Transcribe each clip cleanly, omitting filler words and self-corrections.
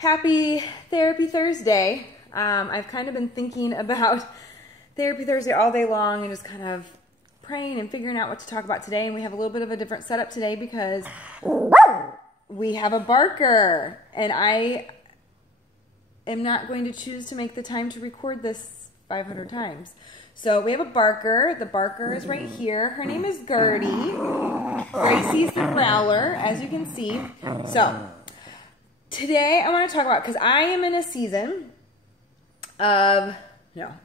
Happy Therapy Thursday. I've kind of been thinking about Therapy Thursday all day long and just kind of praying and figuring out what to talk about today. And we have a little bit of a different setup today because we have a barker. And I am not going to choose to make the time to record this 500 times. So we have a barker. The barker is right here. Her name is Gertie. Gracie's the growler, as you can see. So today I want to talk about, because I am in a season of,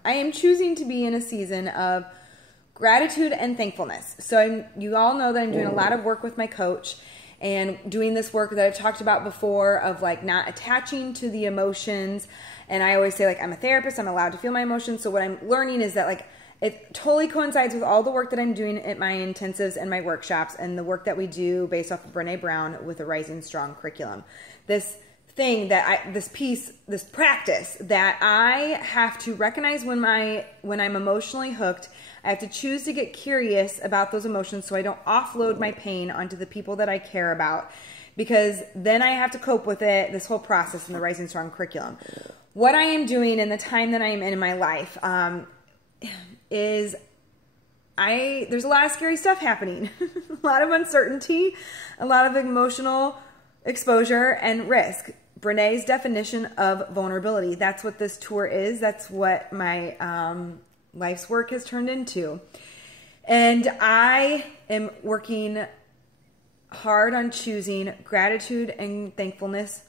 I am choosing to be in a season of gratitude and thankfulness. So you all know that I'm doing a lot of work with my coach and doing this work that I've talked about before of like not attaching to the emotions. And I always say, like, I'm a therapist, I'm allowed to feel my emotions. So what I'm learning is that, like, it totally coincides with all the work that I'm doing at my intensives and my workshops and the work that we do based off of Brene Brown with the Rising Strong curriculum. This thing that this practice that I have to recognize when I'm emotionally hooked. I have to choose to get curious about those emotions so I don't offload my pain onto the people that I care about, because then I have to cope with it, this whole process in the Rising Strong curriculum. What I am doing in the time that I am in my life is there's a lot of scary stuff happening, a lot of uncertainty, a lot of emotional exposure and risk. Brene's definition of vulnerability. That's what this tour is. That's what my life's work has turned into. And I am working hard on choosing gratitude and thankfulness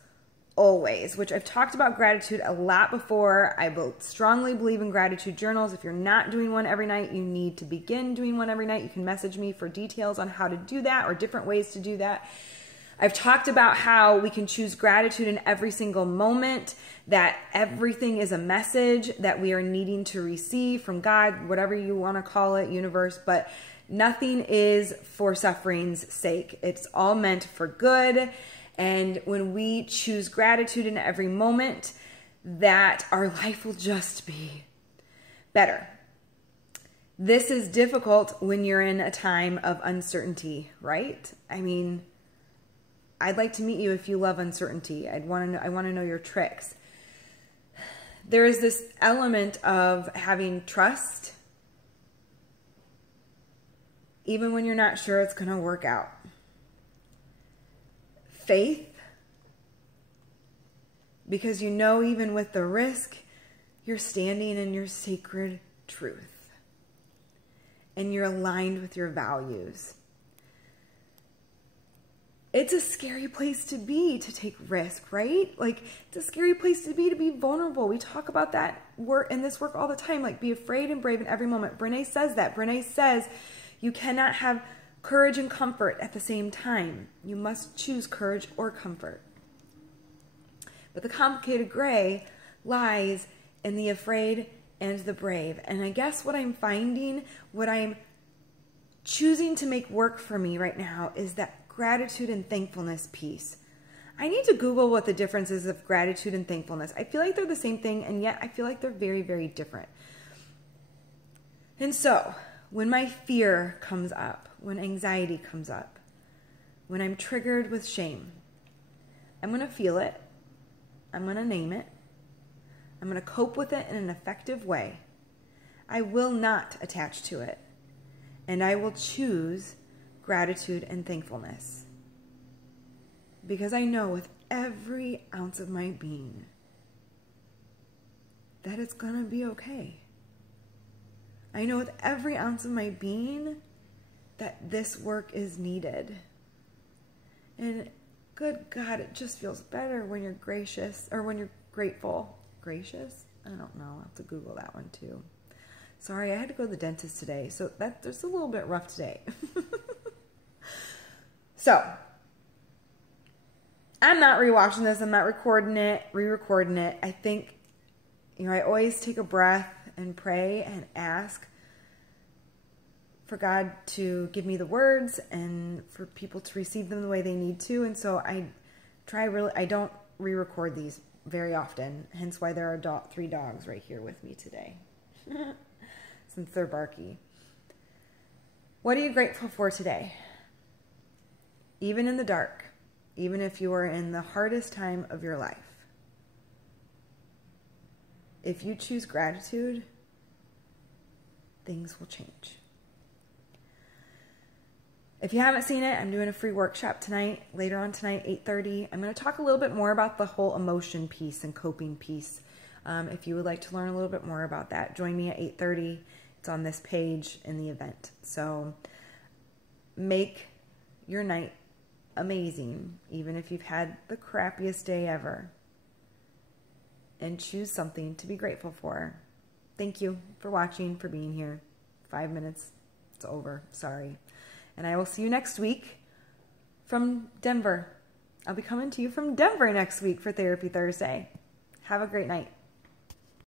always, which I've talked about gratitude a lot before. I strongly believe in gratitude journals. If you're not doing one every night, you need to begin doing one every night. You can message me for details on how to do that or different ways to do that. I've talked about how we can choose gratitude in every single moment, that everything is a message that we are needing to receive from God, whatever you want to call it, universe, but nothing is for suffering's sake. It's all meant for good. And when we choose gratitude in every moment, that our life will just be better. This is difficult when you're in a time of uncertainty, right? I mean, I'd like to meet you if you love uncertainty. I want to know your tricks. There is this element of having trust, even when you're not sure it's going to work out. Faith, because you know even with the risk, you're standing in your sacred truth and you're aligned with your values. It's a scary place to be, to take risk, right? Like, it's a scary place to be vulnerable. We talk about that in this work all the time, like be afraid and brave in every moment. Brene says that. Brene says you cannot have courage and comfort at the same time. You must choose courage or comfort. But the complicated gray lies in the afraid and the brave. And I guess what I'm finding, what I'm choosing to make work for me right now is that gratitude and thankfulness piece. I need to Google what the difference is of gratitude and thankfulness. I feel like they're the same thing, and yet I feel like they're very, very different. And so, when my fear comes up, when anxiety comes up, when I'm triggered with shame, I'm going to feel it. I'm going to name it. I'm going to cope with it in an effective way. I will not attach to it. And I will choose gratitude and thankfulness, because I know with every ounce of my being that it's gonna be okay. I know with every ounce of my being that this work is needed. And good God, it just feels better when you're gracious, or when you're grateful. Gracious? I don't know. I'll have to Google that one too. Sorry, I had to go to the dentist today, so that's a little bit rough today. So, I'm not rewatching this. I'm not re-recording it. I think, I always take a breath and pray and ask for God to give me the words and for people to receive them the way they need to. And so I don't re-record these very often. Hence why there are 3 dogs right here with me today. Since they're barky. What are you grateful for today? Even in the dark, even if you are in the hardest time of your life, if you choose gratitude, things will change. If you haven't seen it, I'm doing a free workshop tonight, later on tonight, 8:30. I'm going to talk a little bit more about the whole emotion piece and coping piece. If you would like to learn a little bit more about that, join me at 8:30. It's on this page in the event. So make your night amazing, even if you've had the crappiest day ever. And choose something to be grateful for. Thank you for watching, for being here. 5 minutes. It's over. Sorry. And I will see you next week from Denver. I'll be coming to you from Denver next week for Therapy Thursday. Have a great night.